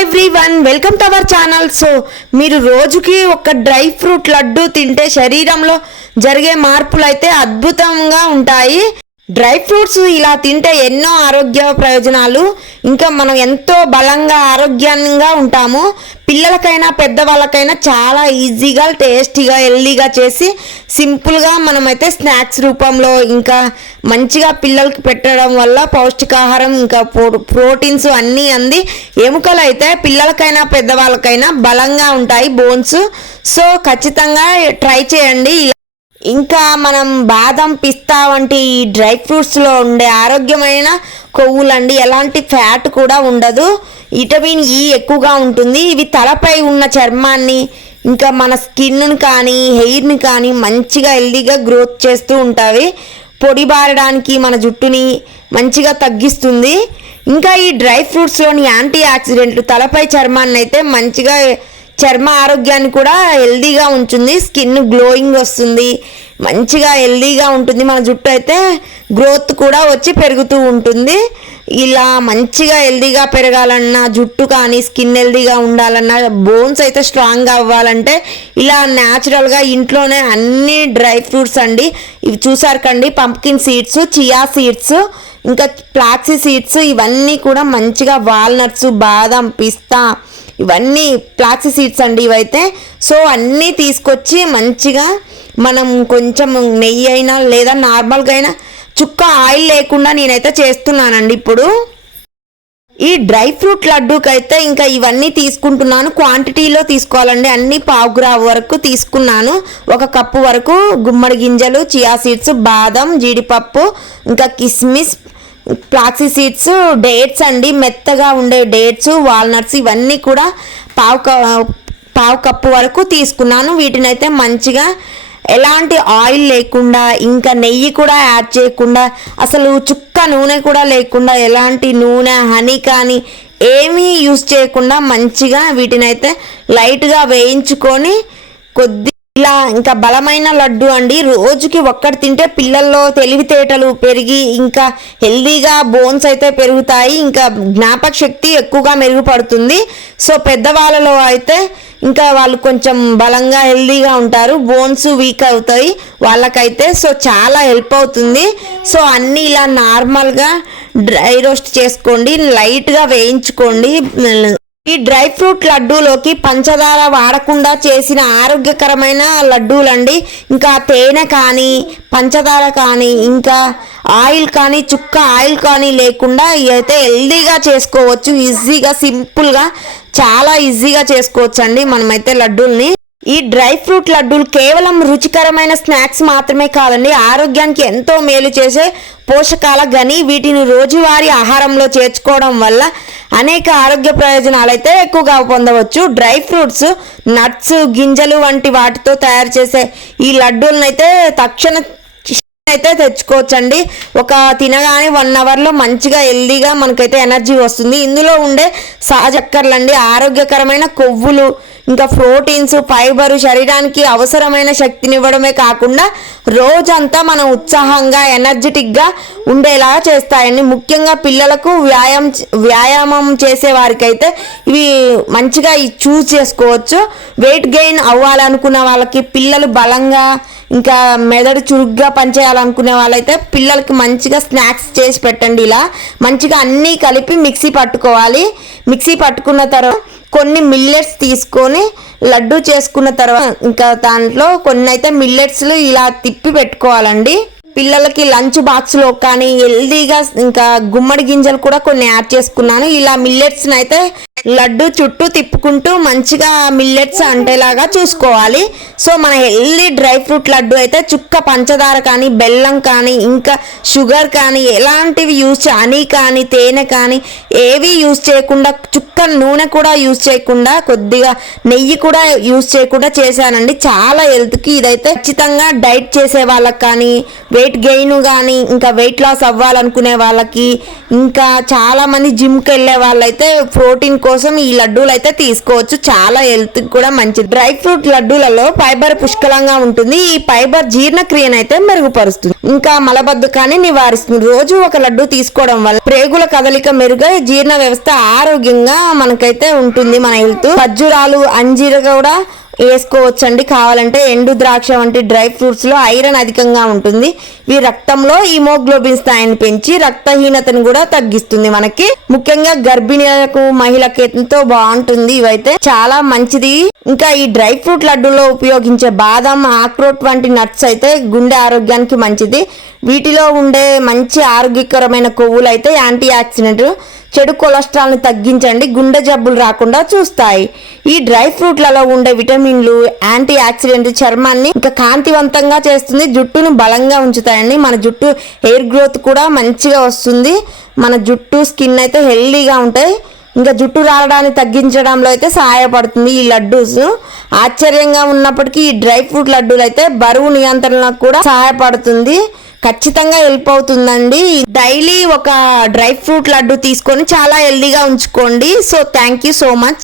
Everyone, welcome to our channel. So మీరు రోజుకి ఒక డ్రై ఫ్రూట్ లడ్డు తింటే శరీరంలో జరిగే మార్పులు అయితే అద్భుతంగా ఉంటాయి. డ్రై ఫ్రూట్స్ ఇలా తింటే ఎన్నో ఆరోగ్య ప్రయోజనాలు, ఇంకా మనం ఎంతో బలంగా ఆరోగ్యంగా ఉంటాము. పిల్లలకైనా పెద్దవాళ్ళకైనా చాలా ఈజీగా టేస్టీగా హెల్దీగా చేసి సింపుల్గా మనమైతే స్నాక్స్ రూపంలో ఇంకా మంచిగా పిల్లలకి పెట్టడం వల్ల పౌష్టికాహారం ఇంకా ప్రోటీన్స్ అన్నీ అంది ఎముకలు అయితే పిల్లలకైనా పెద్దవాళ్ళకైనా బలంగా ఉంటాయి, బోన్స్. సో ఖచ్చితంగా ట్రై చేయండి. ఇంకా మనం బాదం, పిస్తా వంటి డ్రై ఫ్రూట్స్లో ఉండే ఆరోగ్యమైన కొవ్వులండి, ఎలాంటి ఫ్యాట్ కూడా ఉండదు, విటమిన్ ఈ ఎక్కువగా ఉంటుంది. ఇవి తలపై ఉన్న చర్మాన్ని ఇంకా మన స్కిన్ని కానీ హెయిర్ని కానీ మంచిగా హెల్దీగా గ్రోత్ చేస్తూ ఉంటాయి. పొడి బారడానికి మన జుట్టుని మంచిగా తగ్గిస్తుంది. ఇంకా ఈ డ్రై ఫ్రూట్స్లోని యాంటీ ఆక్సిడెంట్లు తలపై చర్మాన్ని అయితే మంచిగా చర్మ ఆరోగ్యాన్ని కూడా హెల్దీగా ఉంచుతుంది. స్కిన్ గ్లోయింగ్ వస్తుంది, మంచిగా హెల్దీగా ఉంటుంది. మన జుట్టు అయితే గ్రోత్ కూడా వచ్చి పెరుగుతూ ఉంటుంది. ఇలా మంచిగా హెల్దీగా పెరగాలన్నా, జుట్టు కానీ స్కిన్ హెల్దీగా ఉండాలన్నా, బోన్స్ అయితే స్ట్రాంగ్గా అవ్వాలంటే ఇలా న్యాచురల్గా ఇంట్లోనే అన్ని డ్రై ఫ్రూట్స్ అండి. ఇవి చూసారు కండి, పంప్కిన్ సీడ్స్, చియా సీడ్స్, ఇంకా ఫ్లాక్సీ సీడ్స్, ఇవన్నీ కూడా మంచిగా వాల్నట్స్, బాదం, పిస్తా, ఇవన్నీ ఫ్లాక్సీ సీడ్స్ అండి ఇవైతే. సో అన్నీ తీసుకొచ్చి మంచిగా మనం కొంచెం నెయ్యి అయినా లేదా నార్మల్గా అయినా చుక్క ఆయిల్ లేకుండా నేనైతే చేస్తున్నానండి ఇప్పుడు. ఈ డ్రై ఫ్రూట్ లడ్డూకైతే ఇంకా ఇవన్నీ తీసుకుంటున్నాను. క్వాంటిటీలో తీసుకోవాలండి. అన్నీ పావు గ్రాము వరకు తీసుకున్నాను. 1 కప్పు వరకు గుమ్మడి గింజలు, చియా సీడ్స్, బాదం, జీడిపప్పు, ఇంకా కిస్మిస్, ఫ్లాక్సీ సీడ్స్, డేట్స్ అండి, మెత్తగా ఉండే డేట్స్, వాల్నట్స్, ఇవన్నీ కూడా పావు కప్పు వరకు తీసుకున్నాను. వీటిని అయితే మంచిగా ఎలాంటి ఆయిల్ లేకుండా, ఇంకా నెయ్యి కూడా యాడ్ చేయకుండా, అసలు చుక్క నూనె కూడా లేకుండా, ఎలాంటి నూనె హనీ కానీ ఏమీ యూస్ చేయకుండా మంచిగా వీటినైతే లైట్గా వేయించుకొని ఇలా ఇంకా బలమైన లడ్డు అండి. రోజుకి ఒక్కటి తింటే పిల్లల్లో తెలివితేటలు పెరిగి ఇంకా హెల్దీగా బోన్స్ అయితే పెరుగుతాయి, ఇంకా జ్ఞాపక శక్తి ఎక్కువగా మెరుగుపడుతుంది. సో పెద్దవాళ్ళలో అయితే ఇంకా వాళ్ళు కొంచెం బలంగా హెల్దీగా ఉంటారు, బోన్స్ వీక్ అవుతాయి వాళ్ళకైతే. సో చాలా హెల్ప్ అవుతుంది. సో అన్నీ ఇలా నార్మల్గా డ్రై రోస్ట్ చేసుకోండి, లైట్గా వేయించుకోండి. ఈ డ్రై ఫ్రూట్ లడ్డూలోకి పంచదార వాడకుండా చేసిన ఆరోగ్యకరమైన లడ్డూలండి. ఇంకా తేనె కానీ, పంచదార కానీ, ఇంకా ఆయిల్ కానీ, చుక్క ఆయిల్ కానీ లేకుండా ఇవైతే హెల్దీగా చేసుకోవచ్చు. ఈజీగా, సింపుల్గా, చాలా ఈజీగా చేసుకోవచ్చు అండి మనమైతే లడ్డూల్ని. ఈ డ్రై ఫ్రూట్ లడ్డూలు కేవలం రుచికరమైన స్నాక్స్ మాత్రమే కాదండి, ఆరోగ్యానికి ఎంతో మేలు చేసే పోషకాల గని. వీటిని రోజువారీ ఆహారంలో చేర్చుకోవడం వల్ల అనేక ఆరోగ్య ప్రయోజనాలు అయితే ఎక్కువగా పొందవచ్చు. డ్రై ఫ్రూట్స్, నట్స్, గింజలు వంటి వాటితో తయారు చేసే ఈ లడ్డూలను అయితే తక్షణ అయితే తెచ్చుకోవచ్చండి. తినగానే 1 అవర్లో మంచిగా హెల్దీగా మనకైతే ఎనర్జీ వస్తుంది. ఇందులో ఉండే సహజ చక్కెరలండి, ఆరోగ్యకరమైన కొవ్వులు, ఇంకా ప్రోటీన్స్, ఫైబరు శరీరానికి అవసరమైన శక్తినివ్వడమే కాకుండా రోజంతా మనం ఉత్సాహంగా ఎనర్జెటిక్గా ఉండేలా చేస్తాయండి. ముఖ్యంగా పిల్లలకు వ్యాయామం చేసే వారికైతే ఇవి మంచిగా చూస్ చేసుకోవచ్చు. వెయిట్ గెయిన్ అవ్వాలనుకున్న వాళ్ళకి, పిల్లలు బలంగా ఇంకా మెదడు చురుగ్గా పనిచేయాలనుకునే వాళ్ళైతే పిల్లలకి మంచిగా స్నాక్స్ చేసి పెట్టండి. ఇలా మంచిగా అన్నీ కలిపి మిక్సీ పట్టుకోవాలి. మిక్సీ పట్టుకున్న తర్వాత కొన్ని మిల్లెట్స్ తీసుకొని లడ్డు చేసుకున్న తర్వాత ఇంకా దాంట్లో కొన్ని అయితే మిల్లెట్స్లు ఇలా తిప్పి పెట్టుకోవాలండి. పిల్లలకి లంచ్ బాక్స్లో కానీ హెల్దీగా ఇంకా గుమ్మడి గింజలు కూడా కొన్ని యాడ్ చేసుకున్నాను. ఇలా మిల్లెట్స్ని అయితే లడ్డు చుట్టూ తిప్పుకుంటూ మంచిగా మిల్లెట్స్ అంటేలాగా చూసుకోవాలి. సో మన హెల్దీ డ్రై ఫ్రూట్ లడ్డు అయితే చుక్క పంచదార కానీ, బెల్లం కానీ, ఇంకా షుగర్ కానీ ఎలాంటివి హనీ కానీ, తేనె కానీ ఏవి యూజ్ చేయకుండా, చుక్క నూనె కూడా యూజ్ చేయకుండా, కొద్దిగా నెయ్యి కూడా యూజ్ చేయకుండా చేశానండి. చాలా హెల్త్కి ఇదైతే ఖచ్చితంగా డైట్ చేసే వాళ్ళకి కానీ, వెయిట్ గెయిన్ కానీ, ఇంకా వెయిట్ లాస్ అవ్వాలనుకునే వాళ్ళకి, ఇంకా చాలామంది జిమ్కి వెళ్ళే వాళ్ళైతే ప్రోటీన్ కోసం ఈ లడ్డూలు అయితే తీసుకోవచ్చు. చాలా హెల్త్ కూడా మంచిది. డ్రై ఫ్రూట్ లడ్డూలలో ఫైబర్ పుష్కలంగా ఉంటుంది. ఈ ఫైబర్ జీర్ణక్రియను అయితే మెరుగుపరుస్తుంది, ఇంకా మలబద్ధకాన్ని నివారిస్తుంది. రోజు ఒక లడ్డు తీసుకోవడం వల్ల ప్రేగుల కదలిక మెరుగై జీర్ణ వ్యవస్థ ఆరోగ్యంగా మనకైతే ఉంటుంది. మన హెల్త్. ఖర్జూరాలు, అంజీర కూడా వేసుకోవచ్చండి కావాలంటే. ఎండు ద్రాక్ష వంటి డ్రై ఫ్రూట్స్ లో ఐరన్ అధికంగా ఉంటుంది. ఇవి రక్తంలో హిమోగ్లోబిన్ స్థాయిని పెంచి రక్తహీనతను కూడా తగ్గిస్తుంది మనకి. ముఖ్యంగా గర్భిణీలకు, మహిళకి ఎంతో బాగుంటుంది. ఇవైతే చాలా మంచిది. ఇంకా ఈ డ్రై ఫ్రూట్ లడ్డూలో ఉపయోగించే బాదం, ఆక్రోట్ వంటి నట్స్ అయితే గుండె ఆరోగ్యానికి మంచిది. వీటిలో ఉండే మంచి ఆరోగ్యకరమైన కొవ్వులు అయితే యాంటీ ఆక్సిడెంట్, చెడు కొలెస్ట్రాల్ ని తగ్గించండి, గుండె జబ్బులు రాకుండా చూస్తాయి. ఈ డ్రై ఫ్రూట్లలో ఉండే విటమిన్లు, యాంటీ ఆక్సిడెంట్ చర్మాన్ని ఇంకా కాంతివంతంగా చేస్తుంది, జుట్టుని బలంగా ఉంచుతాయండి. మన జుట్టు హెయిర్ గ్రోత్ కూడా మంచిగా వస్తుంది. మన జుట్టు, స్కిన్ అయితే హెల్దీగా ఉంటాయి. ఇంకా జుట్టు రాలడాన్ని తగ్గించడంలో అయితే సహాయపడుతుంది ఈ లడ్డూస్. ఆశ్చర్యంగా ఉన్నప్పటికీ ఈ డ్రై ఫ్రూట్ లడ్డూలు అయితే బరువు నియంత్రణకు కూడా సహాయపడుతుంది. ఖచ్చితంగా హెల్ప్ అవుతుందండి. డైలీ ఒక డ్రై ఫ్రూట్ లడ్డు తీసుకొని చాలా హెల్దీగా ఉంచుకోండి. So thank you so much.